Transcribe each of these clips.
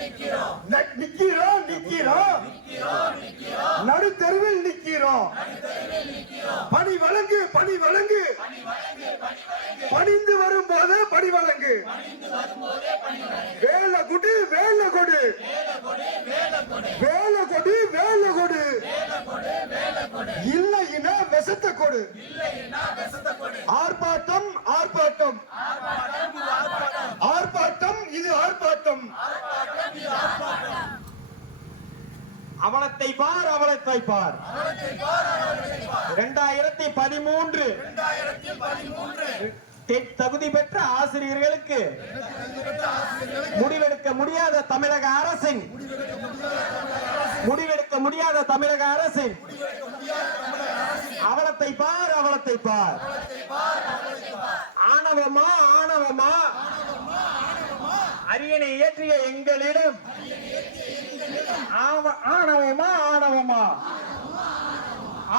நிக்கிறோம் நிக்கிறோம் நிக்கிறோம் நடு தெருவில் நிக்கிறோம் பணி வழங்கு பணி வழங்கு. பணிந்து வரும்போது பணி வழங்கு. வேலை கொடு வேலை கொடு. வேலை கொடு வேலை கொடு. இல்லைன்னா விஷத்தை கொடு. ஆர்ப்பாட்டம் ஆர்ப்பாட்டம் இது ஆர்ப்பாட்டம் அவலத்தை பார் அவலத்தை பார். இரண்டாயிரத்தி பதிமூன்று. தகுதி பெற்ற ஆசிரியர்களுக்கு முடிவெடுக்க முடியாத தமிழக அரசின் முடிவெடுக்க முடியாத தமிழக அரசின் அவலத்தை பார் அவலத்தை பார். ஆணவமா ஆணவமா? அரியணை ஏற்றிய எங்களிடம். ஆணவமா ஆணவமா?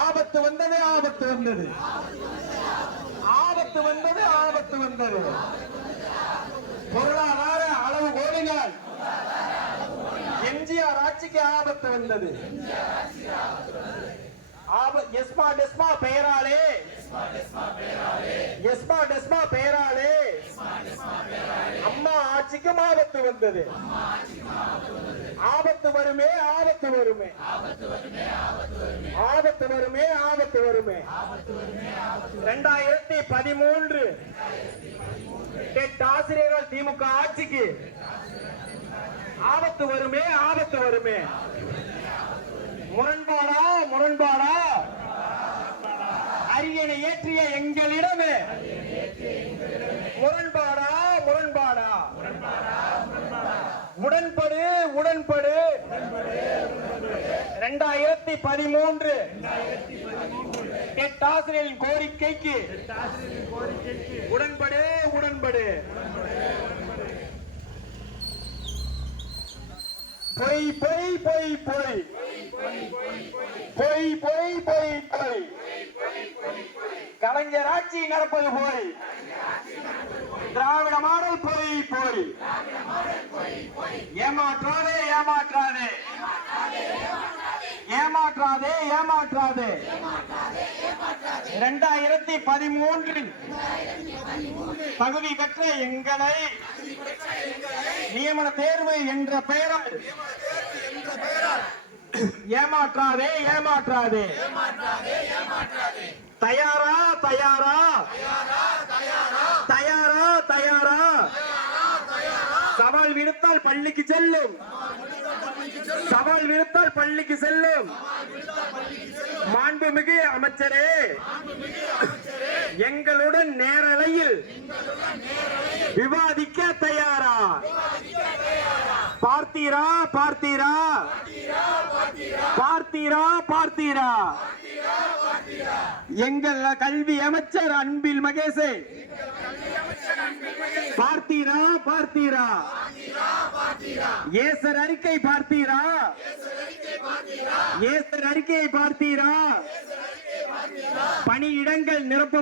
ஆபத்து வந்தது ஆபத்து வந்தது. ஆபத்து வந்தது ஆபத்து வந்தது. பொருளாதார அளவு கோடினால் எம்ஜிஆர் ஆட்சிக்கு ஆபத்து வந்தது. எஸ்மா டெஸ்மா பெயராலே. எஸ்மா டெஸ்மா பெயராலே. அம்மா ஆட்சிக்கும் ஆபத்து வந்தது. ஆபத்து வருமே ஆபத்து வருமே. ஆபத்து வருமே ஆபத்து வருமே. இரண்டாயிரத்தி பதிமூன்று. டெட் ஆசிரியர்கள் திமுக ஆட்சிக்கு ஆபத்து வருமே ஆபத்து வருமே. முரண்பாடா முரண்பாடா. அரியணை ஏற்றிய எங்களிடமே முரண்பாடா முரண்பாடா உடன்படு உடன்படு இரண்டாயிரத்தி பதிமூன்று. எட்டு ஆசிரியரின் கோரிக்கைக்கு உடன்படு உடன்படு. பொய் பொய் பொய் பொய். பொய் பொய் பொய் பொய். கலைஞர் ஆட்சி நடப்பது போய் திராவிட மாடல் பொய் பொய். ஏமாற்றாதே ஏமாற்றாதே ஏமாற்றாதே இரண்டாயிரத்தி பதிமூன்றில் தகுதி பெற்ற எங்களை நியமன தேர்வு என்ற பெயரால் ஏமாற்றாதே ஏமாற்றாதே. தயாரா தயாரா. தயாரா தயாரா. சவால் விடுத்தால் பள்ளிக்கு செல்லும். சவால் விடுத்தால் பள்ளிக்கு செல்லும். மாண்புமிகு அமைச்சரே. எங்களுடன் நேரலையில் விவாதிக்க தயாரா? பார்த்தீரா பார்த்தீரா? பார்த்தீரா பார்த்தீரா? எங்கள் கல்வி அமைச்சர் அன்பில் மகேஷே பார்த்தீரா பார்த்தீரா. ஏசர் அறிக்கை பார்த்தீரா. ஏசர் அறிக்கையை பார்த்தீரா. பணியிடங்கள் நிரப்ப